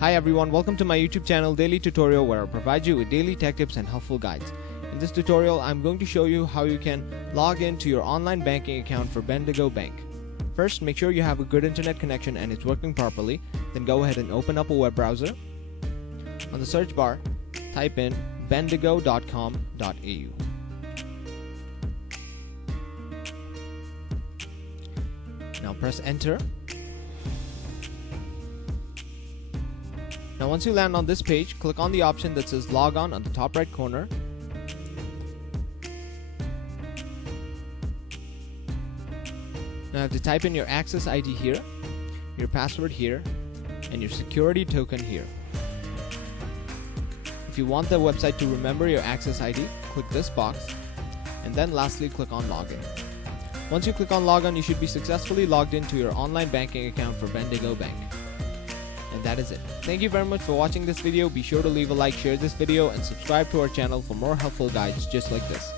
Hi everyone, welcome to my YouTube channel Daily Tutorial, where I provide you with daily tech tips and helpful guides. In this tutorial, I'm going to show you how you can log in to your online banking account for Bendigo Bank. First, make sure you have a good internet connection and it's working properly. Then go ahead and open up a web browser. On the search bar, type in bendigo.com.au. Now press enter. Now once you land on this page, click on the option that says logon on the top right corner. Now you have to type in your access ID here, your password here, and your security token here. If you want the website to remember your access ID, click this box, and then lastly click on login. Once you click on login, you should be successfully logged into your online banking account for Bendigo Bank. And that is it. Thank you very much for watching this video. Be sure to leave a like, share this video, and subscribe to our channel for more helpful guides just like this.